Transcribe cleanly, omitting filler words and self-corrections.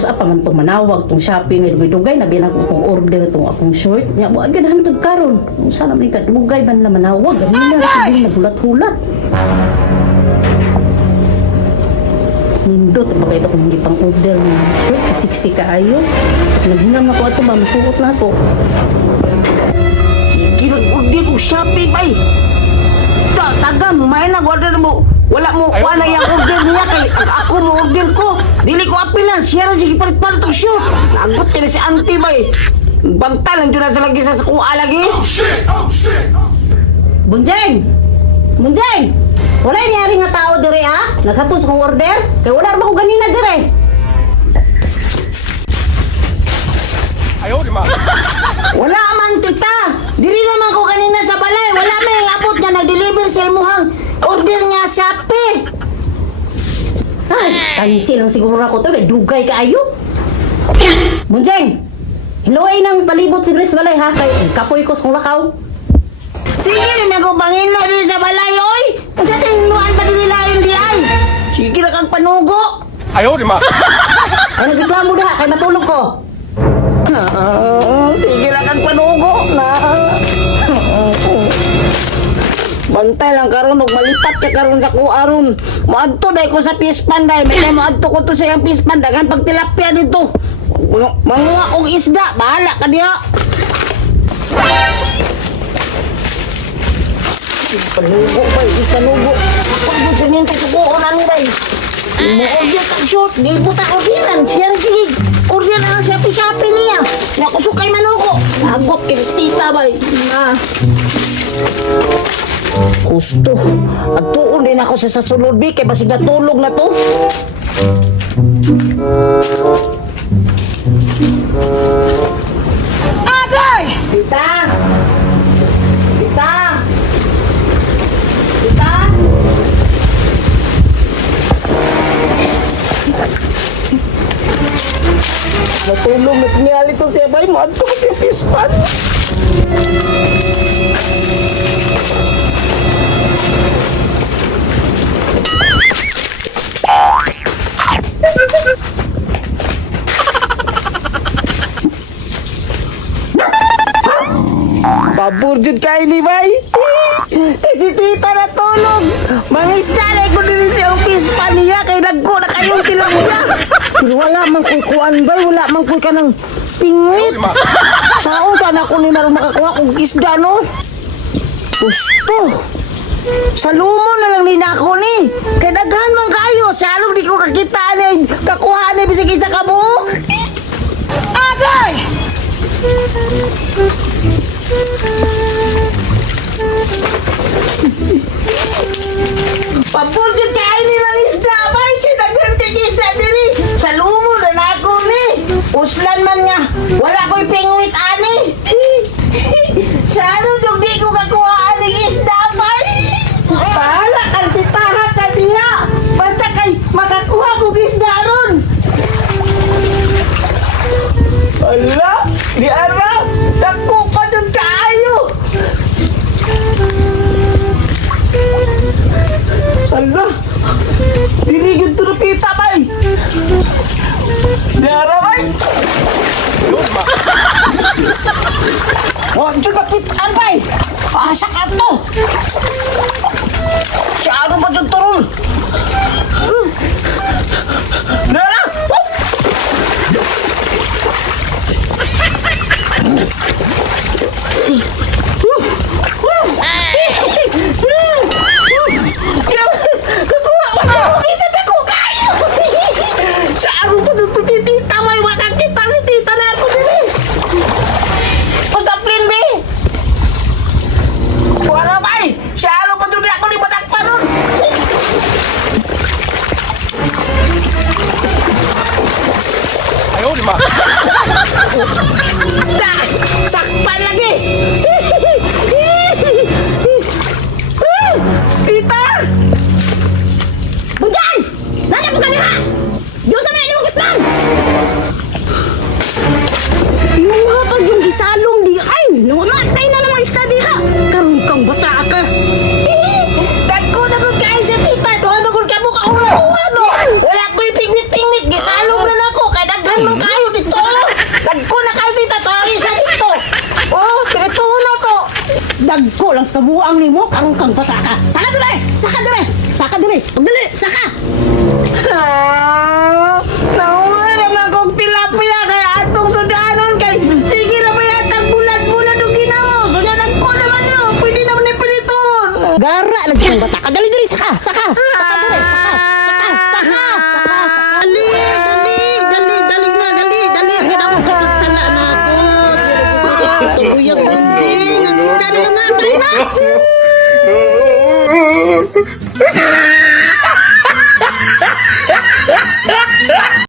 Usa pa man itong manawag, itong shopping, dugay na binang kong order itong akong short. Nga, buwan ganahan itong karon. Usa na may dugay man na manawag. Ganina, hindi nagulat-hulat. Nindot, baka ito kung hindi pang order ng short, kasiksi ka ayo. Naghinam ako ito ba, masuot na ako. Sige lang, order ko Shopee bay. Tagam, may nag-order mo. Wala mo, wala yung order niya kay ako mo order ko. Dili ko apilan, siya rin sige palit-palit ang shoot. Nagot ka na si auntie bay. Bantalan dyan na sa lagi sa kuha lagi. Oh shit! Oh shit! Bunjeng! Bunjeng! Wala niyari nga tao dire ha? Naghatos kong order? Kaya wala rin ako ganina dire. Ayaw, di ma. Wala man tita. Diri naman ko kanina sa balay. Wala may abot nga nag-deliver sa imuhang order nga Shopee. Ay, kanisi lang siguro ako to. Dugay ka ayo. Bunjeng! Hinuay ng palibot si Grace Balay ha? Kay kapoy ko sa kong lakaw. Sige rin ako pangino din sa balay oy. Kung sa tinuan pa din nila yun di ay. Sige na kang panugo. Ayaw, di ma. Ay, nagreklamo na kay matulog ko. Sige lang kang panugo na. Bantay lang karon og malipat ka karon sa kuaron. Moadto dai ko sa pispan dai. May moadto ko to sa iyang pispan dagan pag tilapia dito. Manguha og isda, bahala ka diha. Panugo ba, panugo. Ako gusto niyan kasukuonan ni bay. Mo-order ka shoot, di buta orderan. Siya sige, order na sa Shopee niya. Nakusukay manuko. Agot kay tita bay. Gusto. At tuon din ako sa sulod bi kay basig natulog na to. Agay! Tita! Tita! Tita! Natulog na tingali to siya bay mo. Adto ko siya pispan. Pabor jud kay ni bay. Si tita natulog. Mangisda na ko din siya ang pispan niya kay nagko na kayong tilapia. Pero wala man ko'y kuan bay, wala man ko'y ka ng pingwit. Saan ka na ko ni naroon makakuha kong isda no? Gusto. Sa lumo na lang ninako ni. Kay daghan man kayo, sa along di ko kakita ni, kakuha ni bisig isa ka buo. Agay! Pabudyo kain ni ng isda bay, kay daghan kay isda diri. Sa lumo na nako ni. Uslan man nga, wala ko'y pingwit ani. Sa ano yung di ko kakuha aning isda bay? Bahala kang titaha ka diha. Basta kay makakuha kong isda ron. Ala, di ara, dako ka dyan kaayo. kabuang nimo karong kang bata ka. Saka dire, saka dire, saka dire. Pagdali, saka. Naunga naman kong tilapia kay atong sudanon kay sige na ba yatang bulat-bulat o ginamo. Sudanan ko naman yun. Pwede naman ipiliton. Gara lagi kang bata ka. Dali dire, saka, saka.